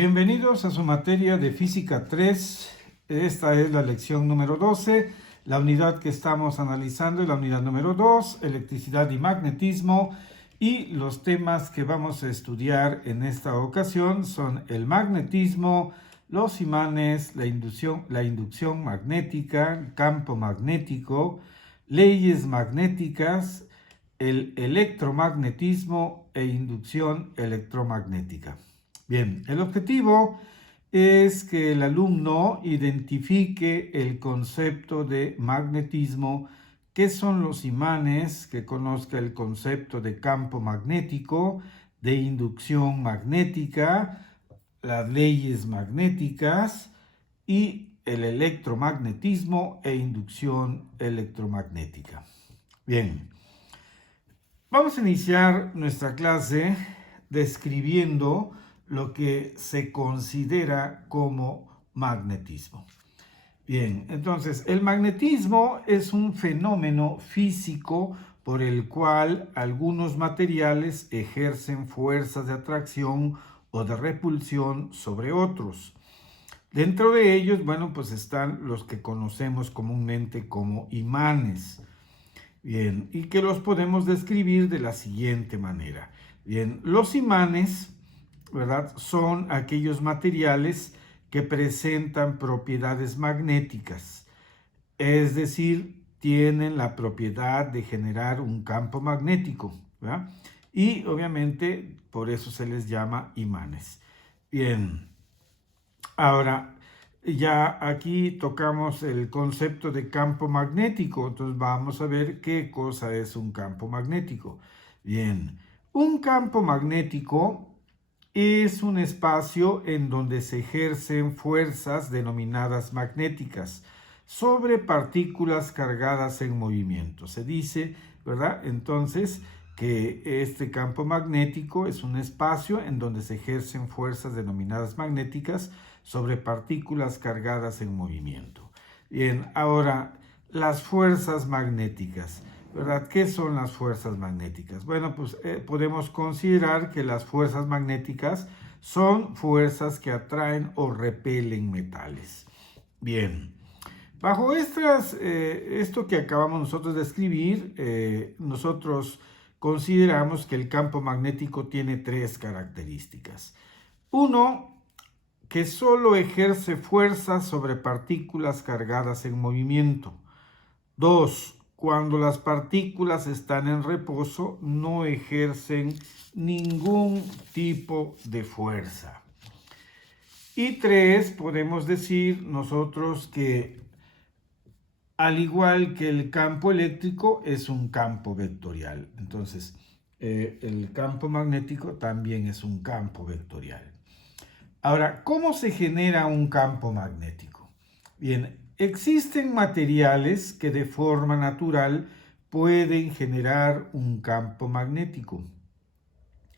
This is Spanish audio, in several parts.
Bienvenidos a su materia de Física 3. Esta es la lección número 12. La unidad que estamos analizando es la unidad número 2, electricidad y magnetismo. Y los temas que vamos a estudiar en esta ocasión son el magnetismo, los imanes, la inducción magnética, campo magnético, leyes magnéticas, el electromagnetismo e inducción electromagnética. Bien, el objetivo es que el alumno identifique el concepto de magnetismo, qué son los imanes, que conozca el concepto de campo magnético, de inducción magnética, las leyes magnéticas y el electromagnetismo e inducción electromagnética. Bien, vamos a iniciar nuestra clase describiendo lo que se considera como magnetismo. Bien, entonces el magnetismo es un fenómeno físico por el cual algunos materiales ejercen fuerzas de atracción o de repulsión sobre otros. Dentro de ellos, pues están los que conocemos comúnmente como imanes. Bien, y que los podemos describir de la siguiente manera. Bien, los imanes, ¿verdad?, son aquellos materiales que presentan propiedades magnéticas, es decir, tienen la propiedad de generar un campo magnético, ¿verdad? Y obviamente por eso se les llama imanes. Bien, ahora ya aquí tocamos el concepto de campo magnético, entonces vamos a ver qué cosa es un campo magnético. Bien, un campo magnético es un espacio en donde se ejercen fuerzas denominadas magnéticas sobre partículas cargadas en movimiento. Se dice, ¿verdad? Entonces, que este campo magnético es un espacio en donde se ejercen fuerzas denominadas magnéticas sobre partículas cargadas en movimiento. Bien, ahora, las fuerzas magnéticas, ¿verdad? ¿Qué son las fuerzas magnéticas? Bueno, pues podemos considerar que las fuerzas magnéticas son fuerzas que atraen o repelen metales. Bien, bajo esto que acabamos nosotros de escribir, nosotros consideramos que el campo magnético tiene tres características. Uno, que solo ejerce fuerza sobre partículas cargadas en movimiento. Dos, cuando las partículas están en reposo, no ejercen ningún tipo de fuerza. Y tres, podemos decir nosotros que al igual que el campo eléctrico es un campo vectorial. Entonces, el campo magnético también es un campo vectorial. Ahora, ¿cómo se genera un campo magnético? Bien, existen materiales que de forma natural pueden generar un campo magnético.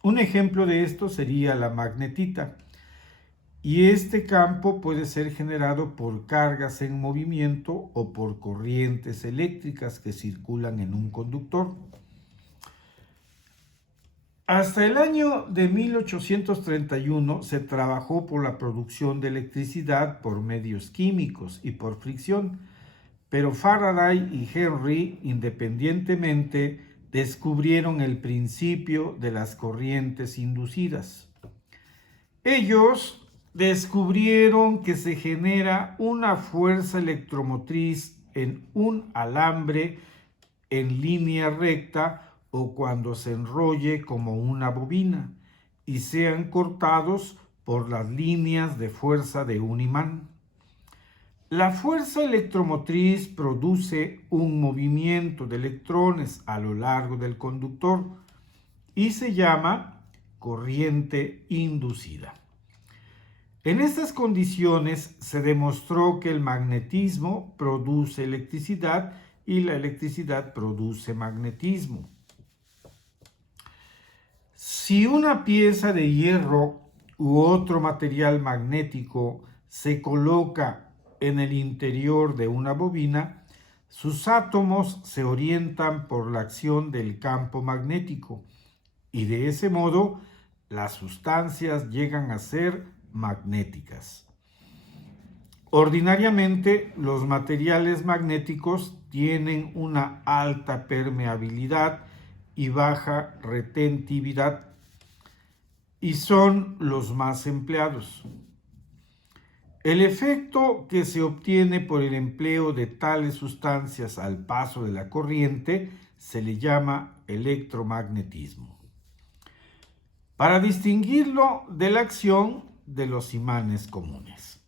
Un ejemplo de esto sería la magnetita. Y este campo puede ser generado por cargas en movimiento o por corrientes eléctricas que circulan en un conductor. Hasta el año de 1831 se trabajó por la producción de electricidad por medios químicos y por fricción, pero Faraday y Henry independientemente descubrieron el principio de las corrientes inducidas. Ellos descubrieron que se genera una fuerza electromotriz en un alambre en línea recta o cuando se enrolle como una bobina y sean cortados por las líneas de fuerza de un imán. La fuerza electromotriz produce un movimiento de electrones a lo largo del conductor y se llama corriente inducida. En estas condiciones se demostró que el magnetismo produce electricidad y la electricidad produce magnetismo. Si una pieza de hierro u otro material magnético se coloca en el interior de una bobina, sus átomos se orientan por la acción del campo magnético y de ese modo las sustancias llegan a ser magnéticas. Ordinariamente, los materiales magnéticos tienen una alta permeabilidad y baja retentividad y son los más empleados. El efecto que se obtiene por el empleo de tales sustancias al paso de la corriente se le llama electromagnetismo. Para distinguirlo de la acción de los imanes comunes.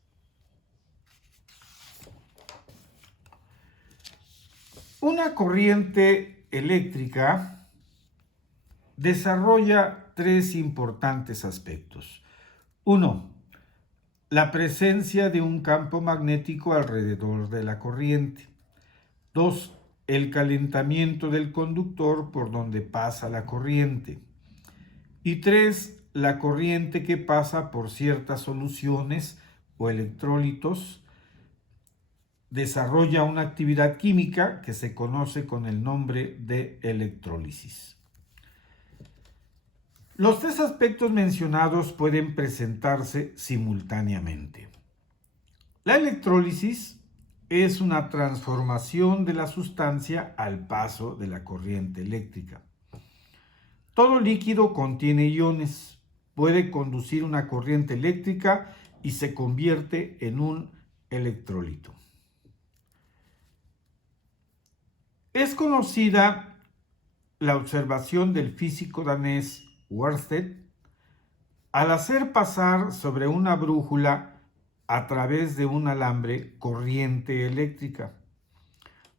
Una corriente eléctrica desarrolla tres importantes aspectos. 1. La presencia de un campo magnético alrededor de la corriente. 2. El calentamiento del conductor por donde pasa la corriente. Y 3. La corriente que pasa por ciertas soluciones o electrolitos desarrolla una actividad química que se conoce con el nombre de electrólisis. Los tres aspectos mencionados pueden presentarse simultáneamente. La electrólisis es una transformación de la sustancia al paso de la corriente eléctrica. Todo líquido contiene iones, puede conducir una corriente eléctrica y se convierte en un electrolito. Es conocida la observación del físico danés Ørsted al hacer pasar sobre una brújula a través de un alambre corriente eléctrica,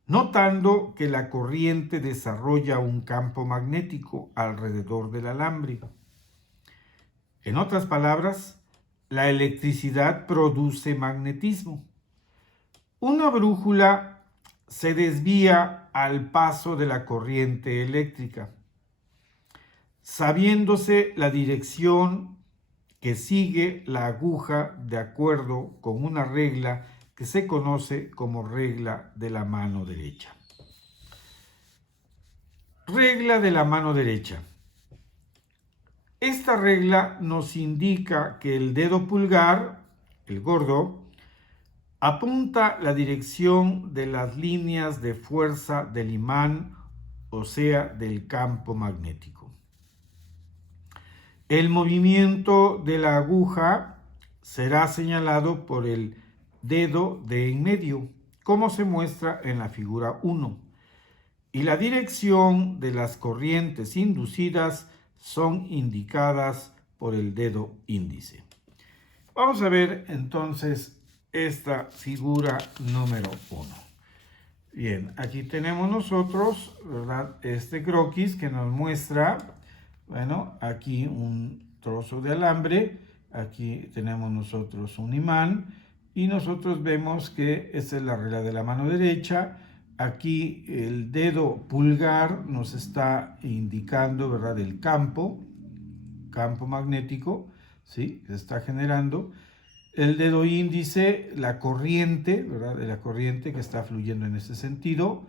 notando que la corriente desarrolla un campo magnético alrededor del alambre. En otras palabras, la electricidad produce magnetismo. Una brújula se desvía al paso de la corriente eléctrica. Sabiéndose la dirección que sigue la aguja de acuerdo con una regla que se conoce como regla de la mano derecha. Regla de la mano derecha. Esta regla nos indica que el dedo pulgar, el gordo, apunta la dirección de las líneas de fuerza del imán, o sea, del campo magnético. El movimiento de la aguja será señalado por el dedo de en medio, como se muestra en la figura 1, y la dirección de las corrientes inducidas son indicadas por el dedo índice. Vamos a ver entonces esta figura número 1. Bien, aquí tenemos nosotros, ¿verdad?, este croquis que nos muestra, bueno, aquí un trozo de alambre, aquí tenemos nosotros un imán y nosotros vemos que esta es la regla de la mano derecha. Aquí el dedo pulgar nos está indicando, ¿verdad?, el campo magnético, ¿sí?, se está generando. El dedo índice, la corriente, ¿verdad?, de la corriente que está fluyendo en ese sentido.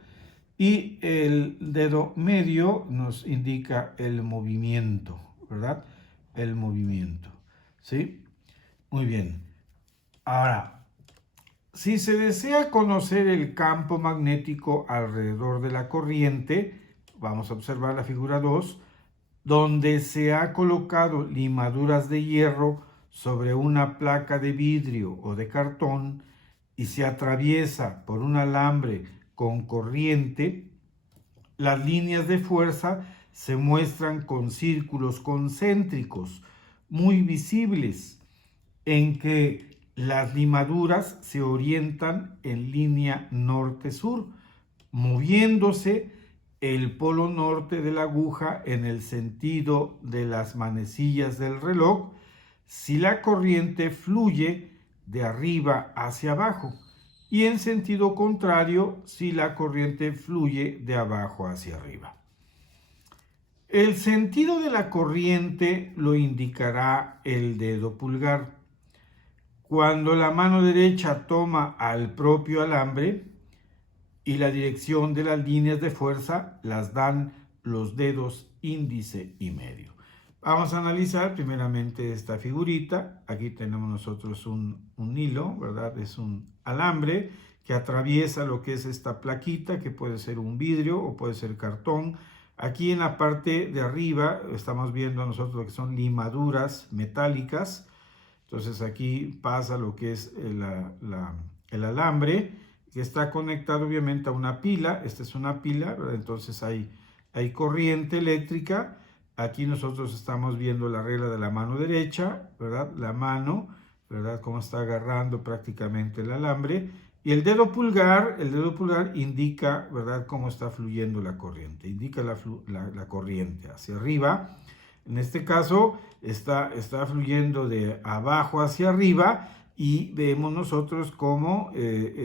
Y el dedo medio nos indica el movimiento, ¿verdad? El movimiento, ¿sí? Muy bien. Ahora, si se desea conocer el campo magnético alrededor de la corriente, vamos a observar la figura 2, donde se ha colocado limaduras de hierro sobre una placa de vidrio o de cartón y se atraviesa por un alambre con corriente, las líneas de fuerza se muestran con círculos concéntricos muy visibles en que las limaduras se orientan en línea norte-sur, moviéndose el polo norte de la aguja en el sentido de las manecillas del reloj si la corriente fluye de arriba hacia abajo y en sentido contrario si la corriente fluye de abajo hacia arriba. El sentido de la corriente lo indicará el dedo pulgar. Cuando la mano derecha toma al propio alambre y la dirección de las líneas de fuerza las dan los dedos índice y medio. Vamos a analizar primeramente esta figurita. Aquí tenemos nosotros un hilo, ¿verdad? Es un alambre que atraviesa lo que es esta plaquita, que puede ser un vidrio o puede ser cartón. Aquí en la parte de arriba estamos viendo nosotros lo que son limaduras metálicas. Entonces aquí pasa lo que es el alambre, que está conectado obviamente a una pila. Esta es una pila, ¿verdad? Entonces hay corriente eléctrica. Aquí nosotros estamos viendo la regla de la mano derecha, ¿verdad? La mano, ¿verdad? Cómo está agarrando prácticamente el alambre. Y el dedo pulgar indica, ¿verdad? Cómo está fluyendo la corriente. Indica la corriente hacia arriba. En este caso está fluyendo de abajo hacia arriba y vemos nosotros cómo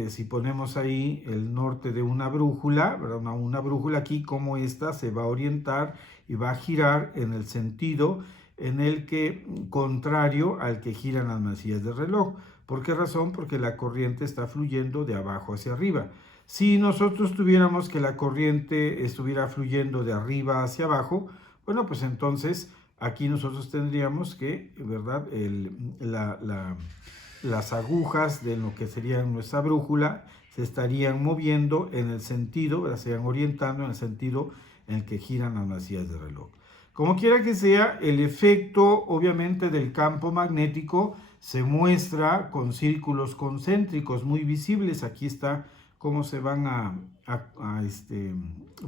si ponemos ahí el norte de una brújula, ¿verdad? Una brújula aquí, cómo esta se va a orientar y va a girar en el sentido en el que contrario al que giran las manecillas del reloj. ¿Por qué razón? Porque la corriente está fluyendo de abajo hacia arriba. Si nosotros tuviéramos que la corriente estuviera fluyendo de arriba hacia abajo, bueno, pues entonces aquí nosotros tendríamos que, ¿verdad? Las agujas de lo que sería nuestra brújula se estarían moviendo en el sentido, se estarían orientando en el sentido en el que giran las manecillas del reloj. Como quiera que sea, el efecto obviamente del campo magnético se muestra con círculos concéntricos muy visibles. Aquí está cómo se van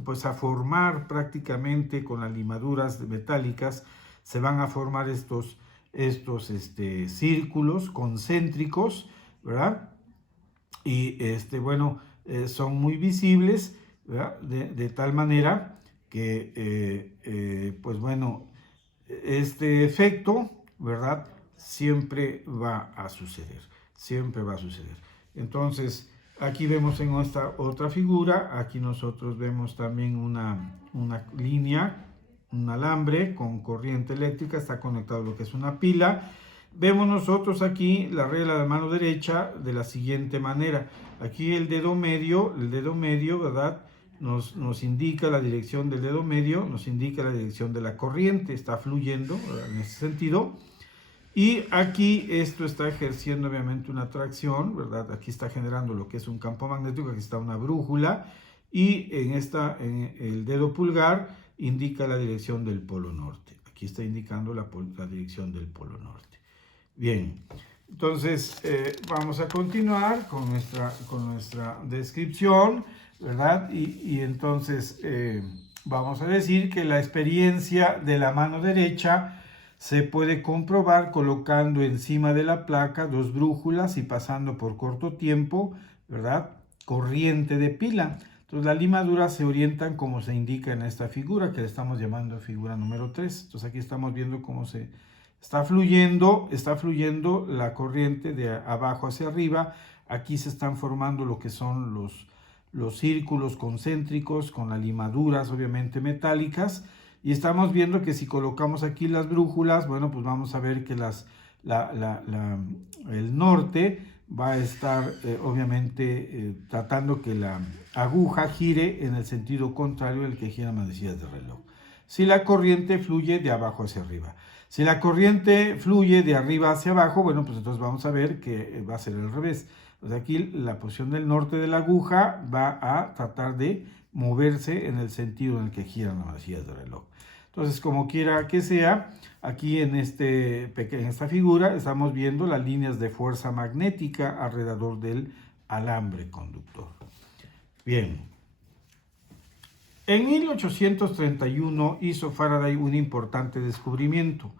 pues a formar prácticamente con las limaduras metálicas, se van a formar estos círculos concéntricos, ¿verdad? Y bueno, son muy visibles, ¿verdad? De tal manera que, pues bueno, este efecto, ¿verdad? Siempre va a suceder, siempre va a suceder. Entonces, aquí vemos en esta otra figura, aquí nosotros vemos también una línea, un alambre con corriente eléctrica, está conectado a lo que es una pila. Vemos nosotros aquí la regla de la mano derecha de la siguiente manera. Aquí el dedo medio, ¿verdad? Nos indica la dirección del dedo medio, nos indica la dirección de la corriente, está fluyendo, ¿verdad? En ese sentido. Y aquí esto está ejerciendo obviamente una atracción, ¿verdad? Aquí está generando lo que es un campo magnético, aquí está una brújula y en el dedo pulgar indica la dirección del polo norte. Aquí está indicando la dirección del polo norte. Bien, entonces vamos a continuar con nuestra descripción, ¿verdad? Y entonces vamos a decir que la experiencia de la mano derecha se puede comprobar colocando encima de la placa dos brújulas y pasando por corto tiempo, ¿verdad? Corriente de pila. Entonces las limaduras se orientan como se indica en esta figura, que le estamos llamando figura número 3. Entonces aquí estamos viendo cómo está fluyendo la corriente de abajo hacia arriba. Aquí se están formando lo que son los círculos concéntricos con las limaduras obviamente metálicas. Y estamos viendo que si colocamos aquí las brújulas, bueno, pues vamos a ver que el norte va a estar obviamente tratando que la aguja gire en el sentido contrario al que giran las manecillas del reloj. Si la corriente fluye de abajo hacia arriba. Si la corriente fluye de arriba hacia abajo, bueno, pues entonces vamos a ver que va a ser al revés. Pues aquí la posición del norte de la aguja va a tratar de moverse en el sentido en el que giran las manecillas del reloj. Entonces, como quiera que sea, aquí en esta figura estamos viendo las líneas de fuerza magnética alrededor del alambre conductor. Bien. En 1831 hizo Faraday un importante descubrimiento,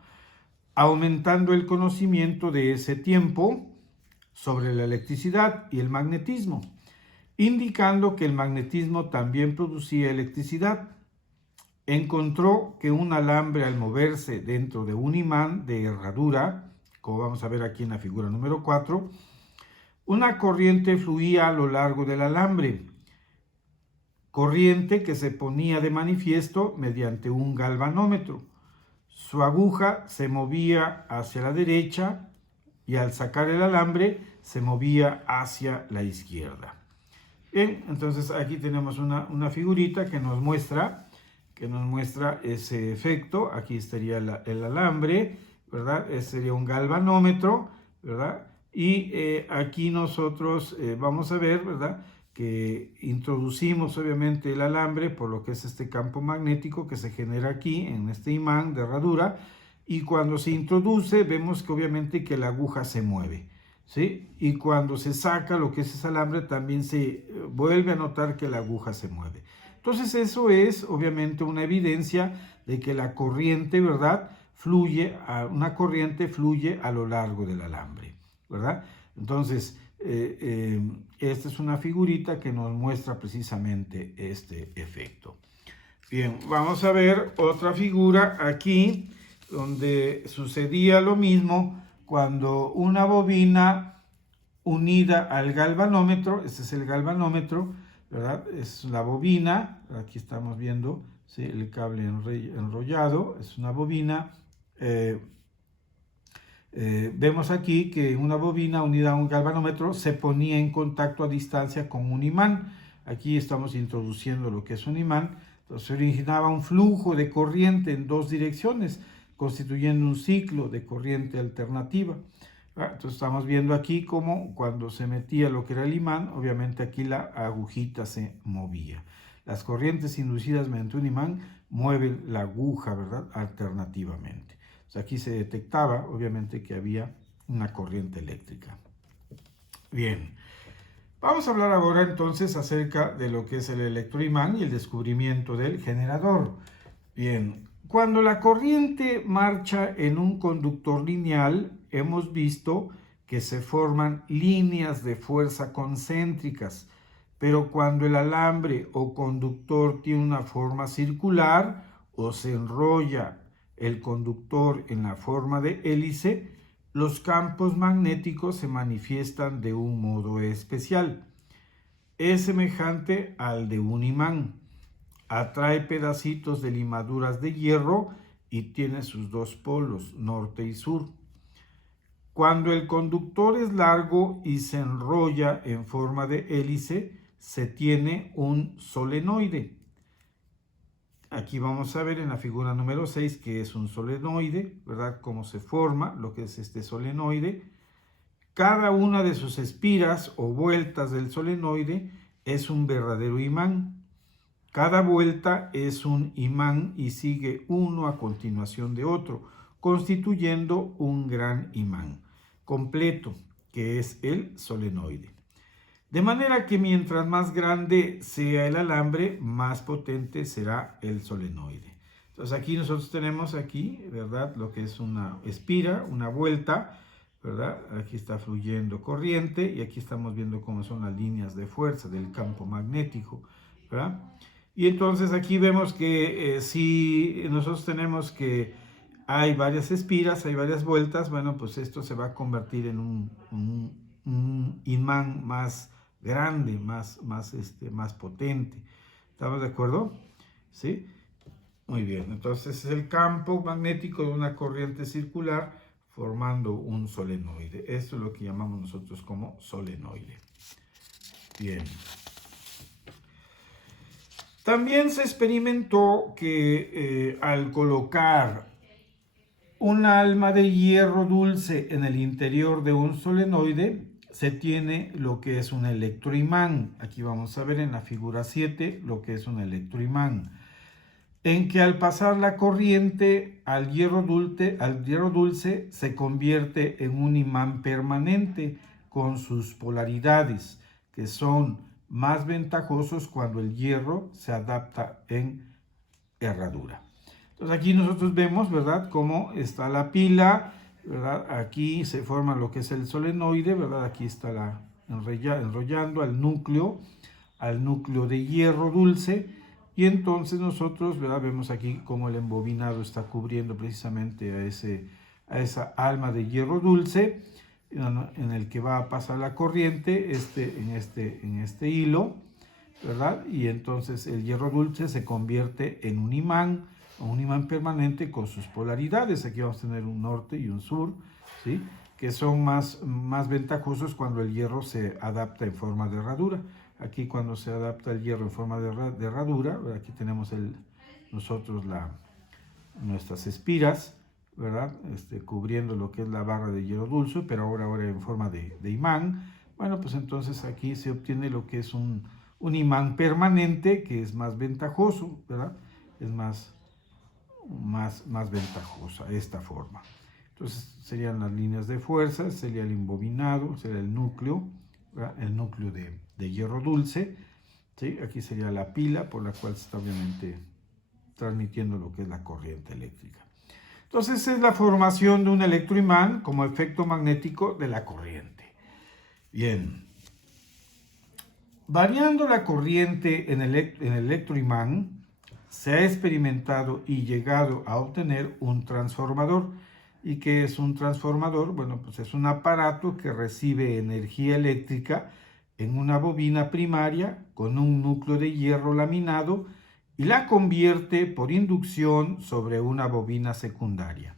aumentando el conocimiento de ese tiempo sobre la electricidad y el magnetismo, indicando que el magnetismo también producía electricidad. Encontró que un alambre al moverse dentro de un imán de herradura, como vamos a ver aquí en la figura número 4, una corriente fluía a lo largo del alambre, corriente que se ponía de manifiesto mediante un galvanómetro. Su aguja se movía hacia la derecha y al sacar el alambre se movía hacia la izquierda. Bien, entonces aquí tenemos una figurita que nos muestra que nos muestra ese efecto. Aquí estaría el alambre, ¿verdad? Ese sería un galvanómetro, ¿verdad? Y aquí nosotros vamos a ver, ¿verdad?, que introducimos obviamente el alambre por lo que es este campo magnético que se genera aquí en este imán de herradura, y cuando se introduce vemos que obviamente que la aguja se mueve, ¿sí? Y cuando se saca lo que es ese alambre también se vuelve a notar que la aguja se mueve. Entonces eso es obviamente una evidencia de que la corriente, ¿verdad?, una corriente fluye a lo largo del alambre, ¿verdad? Entonces, esta es una figurita que nos muestra precisamente este efecto. Bien, vamos a ver otra figura aquí donde sucedía lo mismo cuando una bobina unida al galvanómetro, este es el galvanómetro, ¿verdad? Es la bobina, aquí estamos viendo, ¿sí?, el cable enrollado, es una bobina. Vemos aquí que una bobina unida a un galvanómetro se ponía en contacto a distancia con un imán. Aquí estamos introduciendo lo que es un imán. Entonces se originaba un flujo de corriente en dos direcciones, constituyendo un ciclo de corriente alternativa. Entonces estamos viendo aquí cómo cuando se metía lo que era el imán, obviamente aquí la agujita se movía. Las corrientes inducidas mediante un imán mueven la aguja, ¿verdad?, alternativamente. Aquí se detectaba, obviamente, que había una corriente eléctrica. Bien, vamos a hablar ahora entonces acerca de lo que es el electroimán y el descubrimiento del generador. Bien, cuando la corriente marcha en un conductor lineal, hemos visto que se forman líneas de fuerza concéntricas, pero cuando el alambre o conductor tiene una forma circular o se enrolla el conductor en la forma de hélice, los campos magnéticos se manifiestan de un modo especial. Es semejante al de un imán. Atrae pedacitos de limaduras de hierro y tiene sus dos polos, norte y sur. Cuando el conductor es largo y se enrolla en forma de hélice, se tiene un solenoide. Aquí vamos a ver en la figura número 6 que es un solenoide, ¿verdad? Cómo se forma, lo que es este solenoide. Cada una de sus espiras o vueltas del solenoide es un verdadero imán. Cada vuelta es un imán y sigue uno a continuación de otro, constituyendo un gran imán completo, que es el solenoide. De manera que mientras más grande sea el alambre, más potente será el solenoide. Entonces aquí nosotros tenemos aquí, ¿verdad?, lo que es una espira, una vuelta, ¿verdad? Aquí está fluyendo corriente y aquí estamos viendo cómo son las líneas de fuerza del campo magnético, ¿verdad? Y entonces aquí vemos que si nosotros tenemos que hay varias espiras, hay varias vueltas, bueno, pues esto se va a convertir en un imán más grande, más potente. ¿Estamos de acuerdo? ¿Sí? Muy bien, entonces es el campo magnético de una corriente circular formando un solenoide. Esto es lo que llamamos nosotros como solenoide. Bien. También se experimentó que al colocar un alma de hierro dulce en el interior de un solenoide, se tiene lo que es un electroimán. Aquí vamos a ver en la figura 7 lo que es un electroimán, en que al pasar la corriente al hierro dulce se convierte en un imán permanente con sus polaridades, que son más ventajosos cuando el hierro se adapta en herradura. Entonces aquí nosotros vemos, ¿verdad?, cómo está la pila, ¿verdad? Aquí se forma lo que es el solenoide, ¿verdad? Aquí está enrollando al núcleo de hierro dulce, y entonces nosotros, ¿verdad?, vemos aquí cómo el embobinado está cubriendo precisamente a esa alma de hierro dulce en el que va a pasar la corriente en este hilo, ¿verdad? Y entonces el hierro dulce se convierte en un imán permanente con sus polaridades. Aquí vamos a tener un norte y un sur, ¿sí?, que son más ventajosos cuando el hierro se adapta en forma de herradura. Aquí cuando se adapta el hierro en forma de herradura, aquí tenemos nosotros nuestras espiras, ¿verdad? Cubriendo lo que es la barra de hierro dulce, pero ahora en forma de imán. Bueno, pues entonces aquí se obtiene lo que es un imán permanente, que es más ventajoso, ¿verdad? Es más ventajosa esta forma. Entonces serían las líneas de fuerza, sería el embobinado, sería el núcleo, ¿verdad? El núcleo de hierro dulce, ¿sí? Aquí sería la pila por la cual se está obviamente transmitiendo lo que es la corriente eléctrica. Entonces es la formación de un electroimán como efecto magnético de la corriente. Bien. Variando la corriente en el electroimán, se ha experimentado y llegado a obtener un transformador. ¿Y qué es un transformador? Bueno, pues es un aparato que recibe energía eléctrica en una bobina primaria con un núcleo de hierro laminado y la convierte por inducción sobre una bobina secundaria.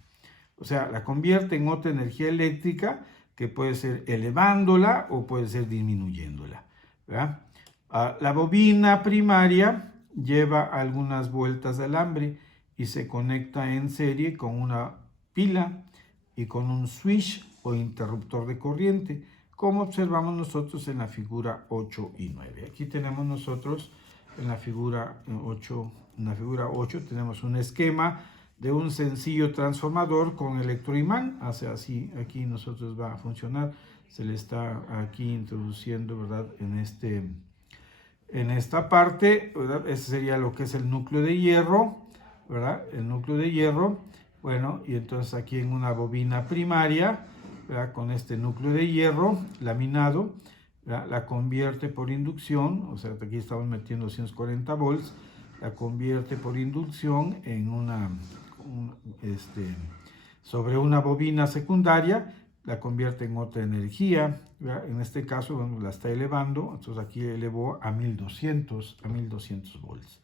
O sea, la convierte en otra energía eléctrica que puede ser elevándola o puede ser disminuyéndola, ¿verdad? La bobina primaria lleva algunas vueltas de alambre y se conecta en serie con una pila y con un switch o interruptor de corriente, como observamos nosotros en la figura 8 y 9. Aquí tenemos nosotros en la figura 8, tenemos un esquema de un sencillo transformador con electroimán. Así aquí nosotros va a funcionar. Se le está aquí introduciendo, ¿verdad? En esta parte, ¿verdad? Ese sería lo que es el núcleo de hierro, ¿verdad? El núcleo de hierro. Bueno, y entonces aquí en una bobina primaria, ¿verdad? Con este núcleo de hierro laminado, ¿verdad? La convierte por inducción, o sea, aquí estamos metiendo 240 volts, la convierte por inducción en sobre una bobina secundaria, la convierte en otra energía, ¿verdad? En este caso, bueno, la está elevando, entonces aquí elevó a 1200 volts,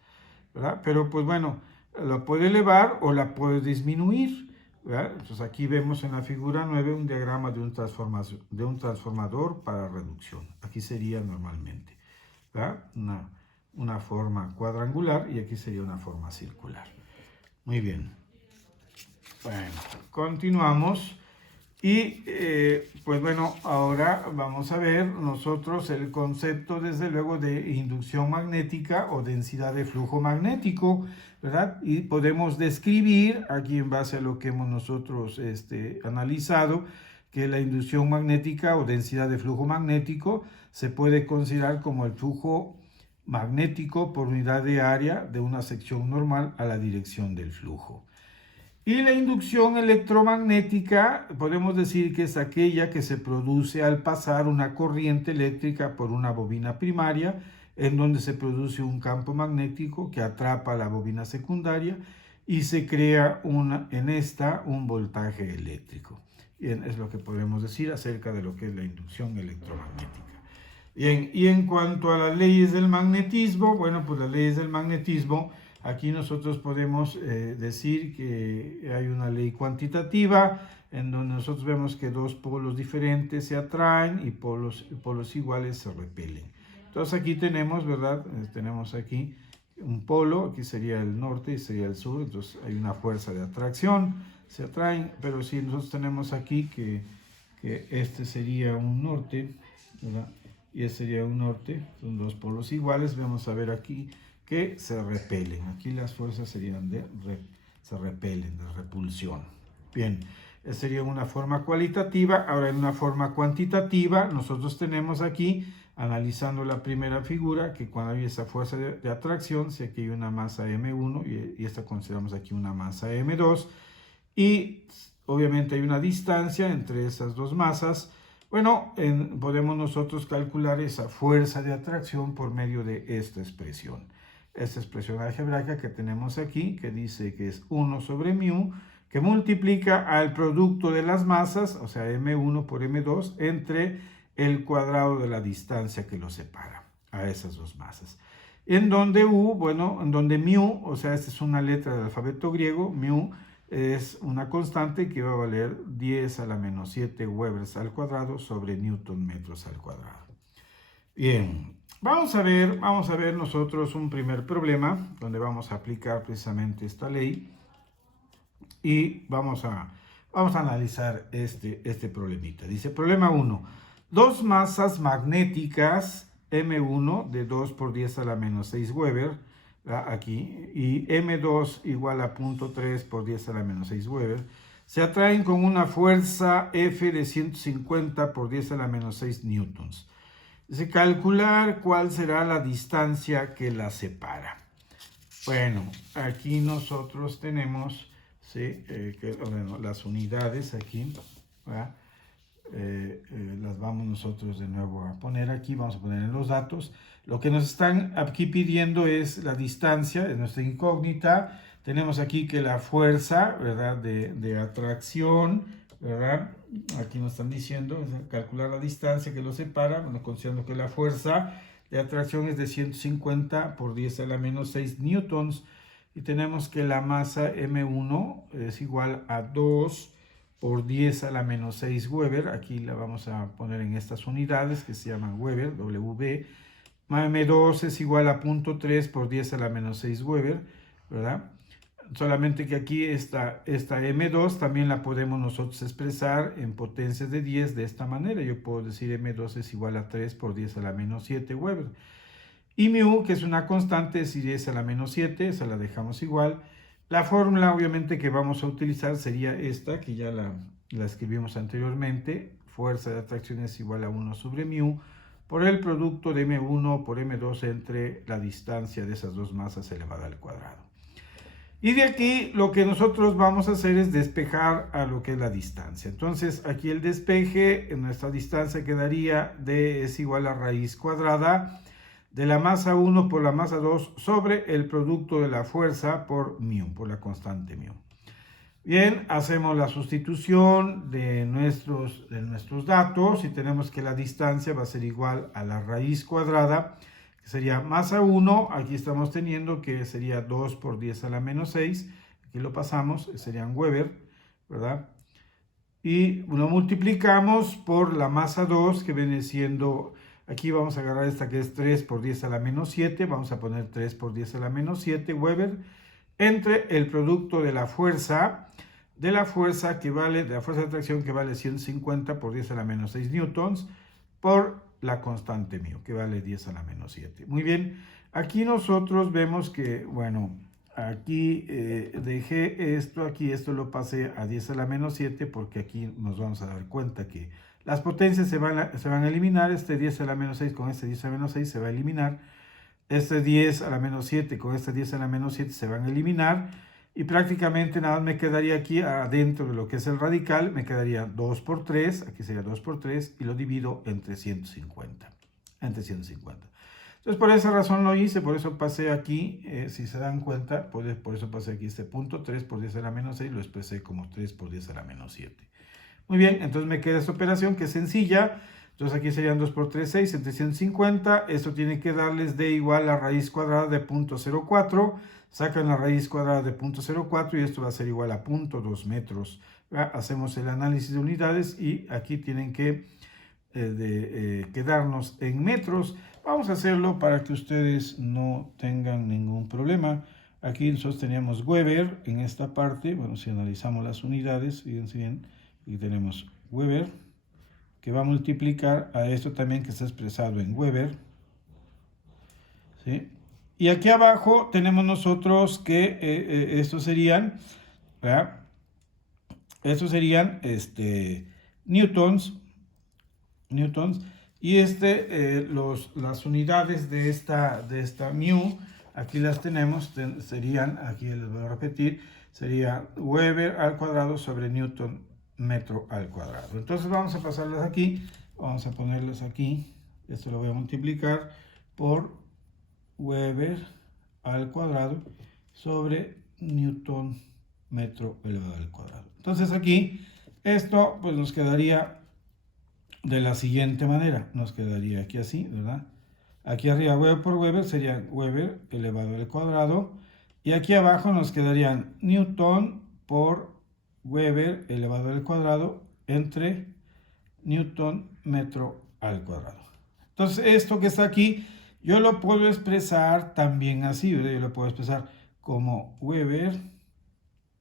¿verdad? Pero pues bueno, la puede elevar o la puede disminuir, ¿verdad? Entonces aquí vemos en la figura 9 un diagrama de un transformador para reducción. Aquí sería normalmente, ¿verdad? Una forma cuadrangular y aquí sería una forma circular. Muy bien. Bueno, continuamos. Y pues bueno, ahora vamos a ver nosotros el concepto desde luego de inducción magnética o densidad de flujo magnético, ¿verdad? Y podemos describir aquí en base a lo que hemos nosotros analizado, que la inducción magnética o densidad de flujo magnético se puede considerar como el flujo magnético por unidad de área de una sección normal a la dirección del flujo. Y la inducción electromagnética podemos decir que es aquella que se produce al pasar una corriente eléctrica por una bobina primaria, en donde se produce un campo magnético que atrapa a la bobina secundaria y se crea un voltaje eléctrico. Bien, es lo que podemos decir acerca de lo que es la inducción electromagnética. Bien, y en cuanto a las leyes del magnetismo, bueno, pues las leyes del magnetismo, aquí nosotros podemos decir que hay una ley cuantitativa en donde nosotros vemos que dos polos diferentes se atraen y polos iguales se repelen. Entonces aquí tenemos, ¿verdad? Tenemos aquí un polo, aquí sería el norte y sería el sur, entonces hay una fuerza de atracción, se atraen, pero si nosotros tenemos aquí que este sería un norte, ¿verdad? Y este sería un norte, son dos polos iguales, vamos a ver aquí que se repelen. Aquí las fuerzas serían se repelen, de repulsión. Bien, esa sería una forma cualitativa. Ahora en una forma cuantitativa, nosotros tenemos aquí, analizando la primera figura, que cuando hay esa fuerza de atracción, si aquí hay una masa M1 y esta consideramos aquí una masa M2, y obviamente hay una distancia entre esas dos masas. Bueno, podemos nosotros calcular esa fuerza de atracción por medio de esta expresión. Esta expresión algebraica que tenemos aquí, que dice que es 1 sobre mu, que multiplica al producto de las masas, o sea, M1 por M2, entre el cuadrado de la distancia que los separa a esas dos masas. En donde en donde mu, o sea, esta es una letra del alfabeto griego, mu es una constante que va a valer 10 a la menos 7 Webers al cuadrado sobre Newton metros al cuadrado. Bien, vamos a ver nosotros un primer problema donde vamos a aplicar precisamente esta ley y vamos a analizar este problemita. Dice, problema 1. Dos masas magnéticas M1 de 2 por 10 a la menos 6 Weber, ¿verdad? Aquí, y M2 igual a 0.3 por 10 a la menos 6 Weber, se atraen con una fuerza F de 150 por 10 a la menos 6 newtons. Dice, calcular cuál será la distancia que las separa. Bueno, aquí nosotros tenemos, ¿sí? Bueno, las unidades aquí, ¿verdad? Las vamos nosotros de nuevo a poner aquí, vamos a poner en los datos. Lo que nos están aquí pidiendo es la distancia, es nuestra incógnita. Tenemos aquí que la fuerza, ¿verdad? De atracción, ¿verdad? Aquí nos están diciendo, calcular la distancia que los separa, bueno, considerando que la fuerza de atracción es de 150 por 10 a la menos 6 newtons, y tenemos que la masa M1 es igual a 2 por 10 a la menos 6 Weber. Aquí la vamos a poner en estas unidades que se llaman Weber, WB. M2 es igual a 0.3 por 10 a la menos 6 Weber, ¿verdad? Solamente que aquí esta M2 también la podemos nosotros expresar en potencias de 10 de esta manera. Yo puedo decir M2 es igual a 3 por 10 a la menos 7 Weber. Y mu, que es una constante, es 10 a la menos 7, esa la dejamos igual. La fórmula obviamente que vamos a utilizar sería esta, que ya la escribimos anteriormente. Fuerza de atracción es igual a 1 sobre mu por el producto de M1 por M2 entre la distancia de esas dos masas elevada al cuadrado. Y de aquí lo que nosotros vamos a hacer es despejar a lo que es la distancia. Entonces aquí el despeje, en nuestra distancia quedaría D es igual a raíz cuadrada de la masa 1 por la masa 2 sobre el producto de la fuerza por mu, por la constante mu. Bien, hacemos la sustitución de nuestros datos y tenemos que la distancia va a ser igual a la raíz cuadrada, que sería masa 1, aquí estamos teniendo que sería 2 por 10 a la menos 6, aquí lo pasamos, serían Weber, ¿verdad? Y lo multiplicamos por la masa 2, que viene siendo, aquí vamos a agarrar esta que es 3 por 10 a la menos 7, vamos a poner 3 por 10 a la menos 7 Weber, entre el producto de la fuerza que vale, de la fuerza de atracción que vale 150 por 10 a la menos 6 newtons, por la constante mu, que vale 10 a la menos 7. Muy bien, aquí nosotros vemos que, bueno, aquí dejé esto, aquí esto lo pasé a 10 a la menos 7, porque aquí nos vamos a dar cuenta que las potencias se van a eliminar, este 10 a la menos 6 con este 10 a la menos 6 se va a eliminar, este 10 a la menos 7 con este 10 a la menos 7 se van a eliminar, y prácticamente nada más me quedaría aquí adentro de lo que es el radical, me quedaría 2 por 3, aquí sería 2 por 3, y lo divido entre 150. Entonces por esa razón lo hice, por eso pasé aquí, si se dan cuenta, por eso pasé aquí este punto, 3 por 10 a la menos 6, lo expresé como 3 por 10 a la menos 7. Muy bien, entonces me queda esta operación que es sencilla. Entonces aquí serían 2 por 3, 6, entre 150. Esto tiene que darles D igual a raíz cuadrada de 0.04. Sacan la raíz cuadrada de 0.04 y esto va a ser igual a 0.2 metros. Hacemos el análisis de unidades y aquí tienen que quedarnos en metros. Vamos a hacerlo para que ustedes no tengan ningún problema. Aquí nosotros teníamos Weber en esta parte. Bueno, si analizamos las unidades, fíjense bien, aquí tenemos Weber, que va a multiplicar a esto también que está expresado en Weber, ¿sí? Y aquí abajo tenemos nosotros que estos serían, ¿verdad? Estos serían newtons, y las unidades de esta mu, aquí las tenemos, serían, aquí les voy a repetir, sería Weber al cuadrado sobre Newton metro al cuadrado. Entonces vamos a pasarlas aquí, vamos a ponerlas aquí, esto lo voy a multiplicar por Weber al cuadrado sobre Newton metro elevado al cuadrado. Entonces aquí esto pues nos quedaría de la siguiente manera, nos quedaría aquí así, ¿verdad? Aquí arriba Weber por Weber sería Weber elevado al cuadrado, y aquí abajo nos quedarían Newton por Weber elevado al cuadrado entre Newton metro al cuadrado. Entonces, esto que está aquí, yo lo puedo expresar también así, ¿verdad? Yo lo puedo expresar como Weber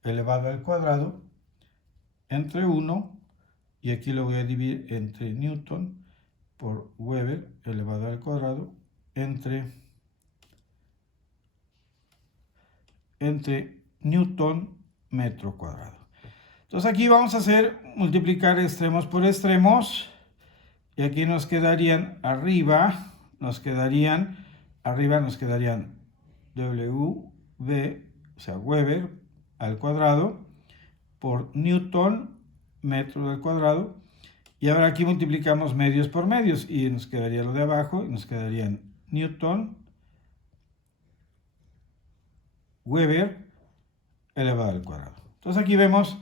elevado al cuadrado entre 1, y aquí lo voy a dividir entre Newton por Weber elevado al cuadrado entre Newton metro cuadrado. Entonces aquí vamos a hacer multiplicar extremos por extremos, y aquí nos quedarían arriba nos quedarían WB, o sea, Weber al cuadrado por Newton metro al cuadrado, y ahora aquí multiplicamos medios por medios y nos quedaría lo de abajo, y nos quedarían Newton Weber elevado al cuadrado. Entonces aquí vemos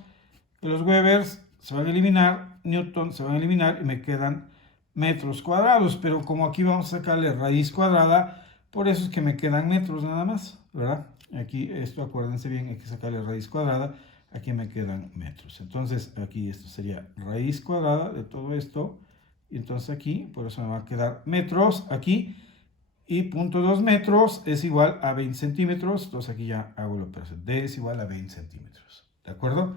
que los Webers se van a eliminar, Newton se van a eliminar, y me quedan metros cuadrados, pero como aquí vamos a sacarle raíz cuadrada, por eso es que me quedan metros nada más, ¿verdad? Aquí esto, acuérdense bien, hay que sacarle raíz cuadrada, aquí me quedan metros. Entonces aquí esto sería raíz cuadrada de todo esto, y entonces aquí, por eso me va a quedar metros aquí, y 0.2 metros es igual a 20 centímetros, entonces aquí ya hago la operación, D es igual a 20 centímetros, ¿de acuerdo?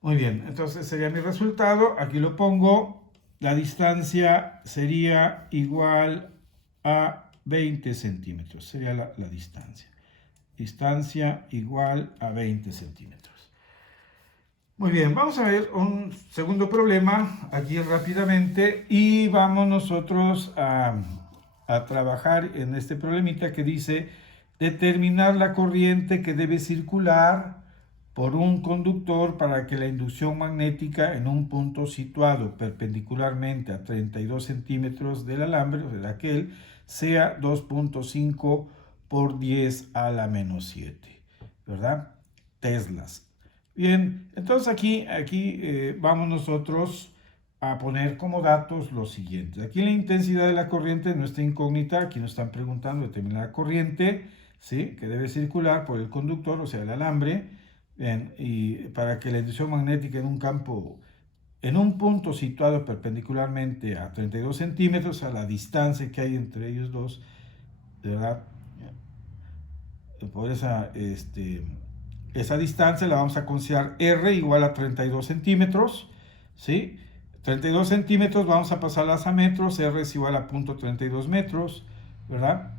Muy bien, entonces sería mi resultado, aquí lo pongo, la distancia sería igual a 20 centímetros, sería la distancia igual a 20 centímetros. Muy bien, vamos a ver un segundo problema aquí rápidamente, y vamos nosotros a trabajar en este problemita que dice determinar la corriente que debe circular por un conductor para que la inducción magnética en un punto situado perpendicularmente a 32 centímetros del alambre, o de aquel, sea 2.5 por 10 a la menos 7, ¿verdad? Teslas. Bien, entonces aquí vamos nosotros a poner como datos los siguientes. Aquí la intensidad de la corriente, nuestra incógnita, aquí nos están preguntando determinar la corriente, ¿sí?, que debe circular por el conductor, o sea, el alambre, bien, y para que la inducción magnética en un campo, en un punto situado perpendicularmente a 32 centímetros, a la distancia que hay entre ellos dos, ¿verdad? Por esa distancia la vamos a considerar R igual a 32 centímetros, ¿sí? 32 centímetros vamos a pasarlas a metros, R es igual a 0.32 metros, ¿verdad?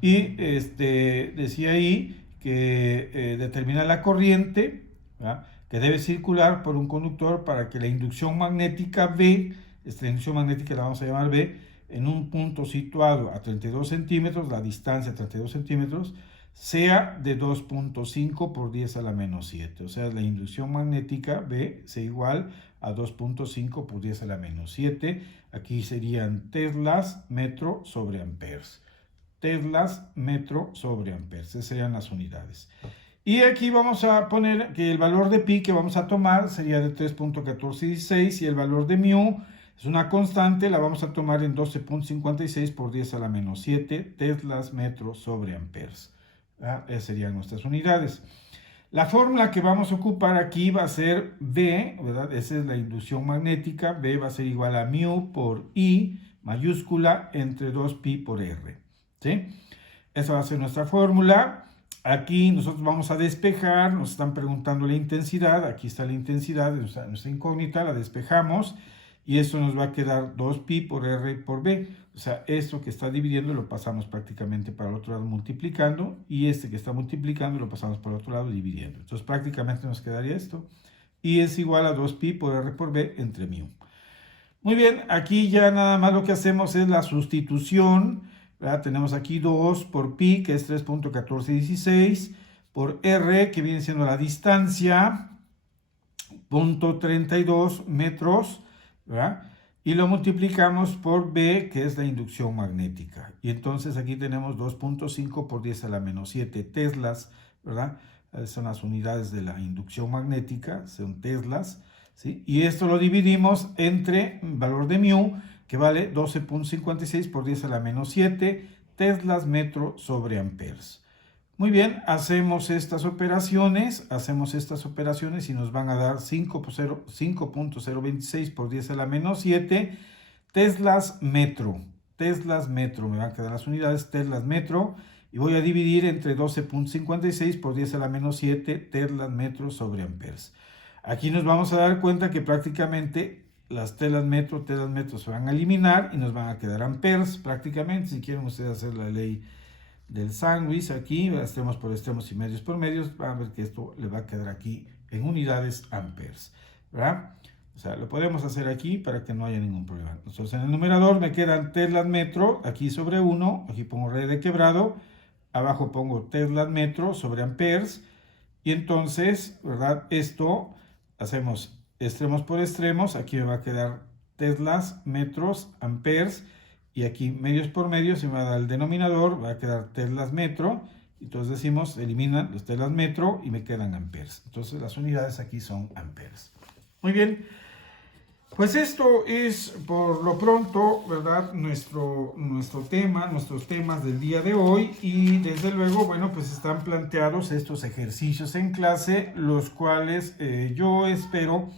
Y decía ahí que determina la corriente, ¿verdad?, que debe circular por un conductor para que la inducción magnética B, esta inducción magnética la vamos a llamar B, en un punto situado a 32 centímetros, la distancia 32 centímetros, sea de 2.5 por 10 a la menos 7. O sea, la inducción magnética B sea igual a 2.5 por 10 a la menos 7. Aquí serían teslas metro sobre amperes. Teslas metro sobre amperes. Esas serían las unidades. Y aquí vamos a poner que el valor de pi que vamos a tomar sería de 3.1416, y el valor de mu es una constante, la vamos a tomar en 12.56 por 10 a la menos 7 teslas metro sobre amperes. Esas serían nuestras unidades. La fórmula que vamos a ocupar aquí va a ser B, ¿verdad? Esa es la inducción magnética. B va a ser igual a mu por I mayúscula entre 2pi por R, ¿sí? Esa va a ser nuestra fórmula. Aquí nosotros vamos a despejar, nos están preguntando la intensidad, aquí está la intensidad de nuestra incógnita, la despejamos, y esto nos va a quedar 2pi por R por B. O sea, esto que está dividiendo lo pasamos prácticamente para el otro lado multiplicando, y este que está multiplicando lo pasamos para el otro lado dividiendo. Entonces prácticamente nos quedaría esto, y es igual a 2pi por R por B entre mu. Muy bien, aquí ya nada más lo que hacemos es la sustitución, ¿verdad? Tenemos aquí 2 por pi, que es 3.1416, por R, que viene siendo la distancia, 0.32 metros, ¿verdad? Y lo multiplicamos por B, que es la inducción magnética. Y entonces aquí tenemos 2.5 por 10 a la menos 7 teslas, ¿verdad? Son las unidades de la inducción magnética, son teslas, ¿sí? Y esto lo dividimos entre valor de mu, que vale 12.56 por 10 a la menos 7 teslas metro sobre amperes. Muy bien, hacemos estas operaciones y nos van a dar 5.026 por 10 a la menos 7 teslas metro teslas metro, me van a quedar las unidades teslas metro, y voy a dividir entre 12.56 por 10 a la menos 7 teslas metro sobre amperes. Aquí nos vamos a dar cuenta que prácticamente las teslas metro se van a eliminar y nos van a quedar amperes prácticamente. Si quieren ustedes hacer la ley del sándwich aquí, extremos por extremos y medios por medios, van a ver que esto le va a quedar aquí en unidades amperes, ¿verdad? O sea, lo podemos hacer aquí para que no haya ningún problema. Entonces, en el numerador me quedan teslas metro, aquí sobre 1, aquí pongo red de quebrado, abajo pongo teslas metro sobre amperes, y entonces, ¿verdad? Esto hacemos extremos por extremos, aquí me va a quedar teslas, metros, amperes, y aquí medios por medios se me va a dar el denominador, va a quedar teslas metro, entonces decimos, eliminan los teslas metro y me quedan amperes. Entonces las unidades aquí son amperes. Muy bien, pues esto es por lo pronto, ¿verdad? Nuestros temas del día de hoy, y desde luego, bueno, pues están planteados estos ejercicios en clase, los cuales yo espero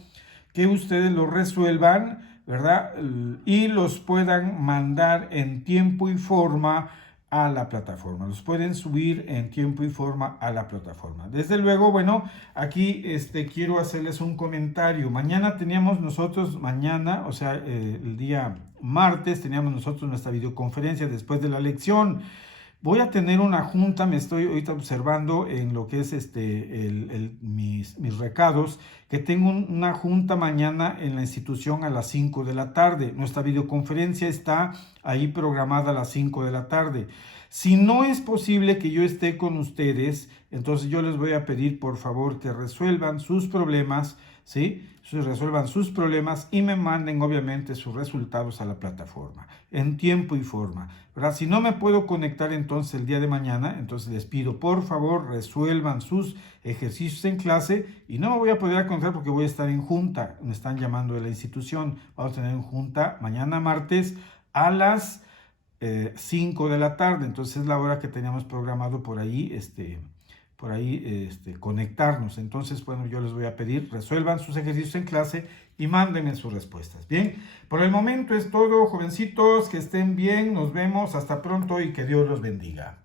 que ustedes los resuelvan, ¿verdad? Y los puedan mandar en tiempo y forma a la plataforma. Los pueden subir en tiempo y forma a la plataforma. Desde luego, bueno, aquí quiero hacerles un comentario. Mañana teníamos nosotros, o sea, el día martes, teníamos nosotros nuestra videoconferencia después de la lección. Voy a tener una junta, me estoy ahorita observando en lo que es mis recados, que tengo una junta mañana en la institución a las 5 de la tarde. Nuestra videoconferencia está ahí programada a las 5 de la tarde. Si no es posible que yo esté con ustedes, entonces yo les voy a pedir por favor que resuelvan sus problemas, ¿sí? Resuelvan sus problemas y me manden obviamente sus resultados a la plataforma en tiempo y forma, ¿verdad? Si no me puedo conectar entonces el día de mañana, entonces les pido por favor resuelvan sus ejercicios en clase, y no me voy a poder conectar porque voy a estar en junta, me están llamando de la institución. Vamos a tener junta mañana martes a las 5 de la tarde, entonces es la hora que teníamos programado por ahí, conectarnos. Entonces, bueno, yo les voy a pedir, resuelvan sus ejercicios en clase y mándenme sus respuestas. Bien, por el momento es todo, jovencitos, que estén bien, nos vemos, hasta pronto y que Dios los bendiga.